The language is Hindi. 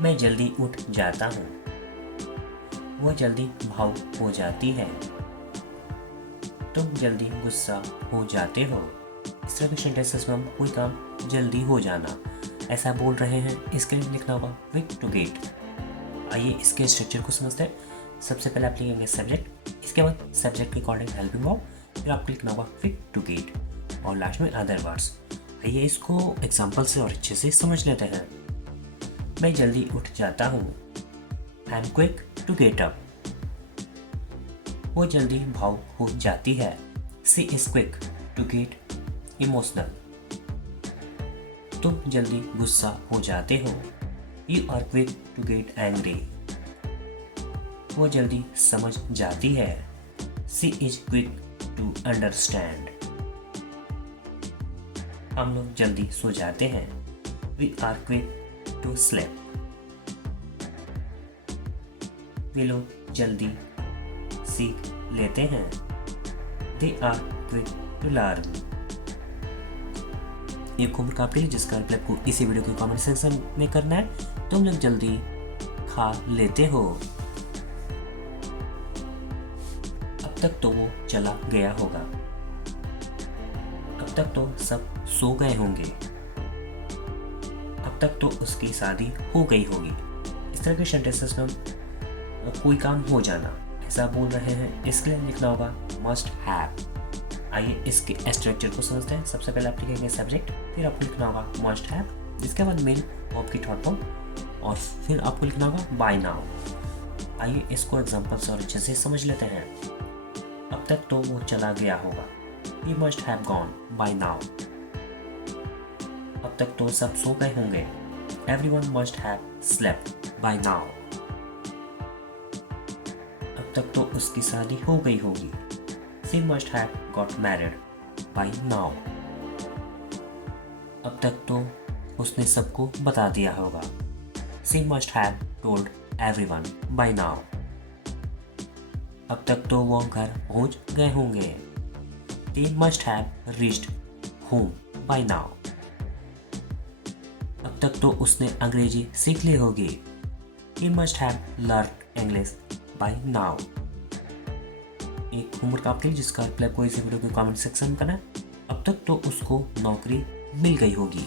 मैं जल्दी उठ जाता हूँ। वो जल्दी भावुक हो जाती है। तुम जल्दी गुस्सा हो जाते हो। इस तरह के सेंटेंसेस में हम कोई काम जल्दी हो जाना ऐसा बोल रहे हैं, इसके लिए लिखना होगा क्विक टू गेट। आइए इसके स्ट्रक्चर को समझते हैं। सबसे पहले आप लिखेंगे सब्जेक्ट, इसके बाद सब्जेक्ट के अकॉर्डिंग हेल्पिंग वर्ब, फिर आपको लिखना होगा क्विक टू गेट और लास्ट में अदर वर्ड्स। आइए इसको एग्जाम्पल से और अच्छे से समझ लेते हैं। मैं जल्दी उठ जाता हूँ। I am quick to get up. वो जल्दी भावुक हो जाती है। She is quick to get emotional. तुम जल्दी गुस्सा हो जाते हो। You are quick to get angry. वो जल्दी समझ जाती है। She is quick to understand. हम लोग जल्दी सो जाते हैं। We are quick to sleep. वे लोग जल्दी सीख लेते हैं। They are quick to learn. एक होमवर्क का आपके लिए जिसका रिप्लाई आपको इसी वीडियो के कमेंट सेक्शन में करना है। तुम लोग जल्दी खा लेते हो। अब तक तो वो चला गया होगा। अब तक तो सब सो गए होंगे। अब तक तो उसकी शादी हो गई होगी। इस तरह के सेंटेंसेस में कोई काम हो जाना ऐसा बोल रहे हैं, इसके लिए लिखना होगा मस्ट हैव। आइए इसके स्ट्रक्चर को समझते हैं। सबसे पहले आप लिखेंगे सब्जेक्ट, फिर आपको लिखना होगा मस्ट हैव, इसके बाद मेन वर्ब की थर्ड फॉर्म और फिर आपको लिखना होगा बाय नाउ। आइए इसको एग्जांपल से और अच्छे से समझ लेते हैं। अब तक तो वो चला गया होगा। He must have gone by now. अब तक तो सब सो गए होंगे। Everyone must have slept by now. अब तक तो उसकी शादी हो गई होगी। She must have got married by now. अब तक तो उसने सबको बता दिया होगा। She must have told everyone by now. अब तक तो वो घर पहुंच गए होंगे। They must have reached home by now. अब तक तो उसने अंग्रेजी सीख ली होगी। He must have learned English by now. एक होमवर्क आपके लिए जिसका रिप्लाई कोई इसी वीडियो के कमेंट सेक्शन में करना है। अब तक तो उसको नौकरी मिल गई होगी।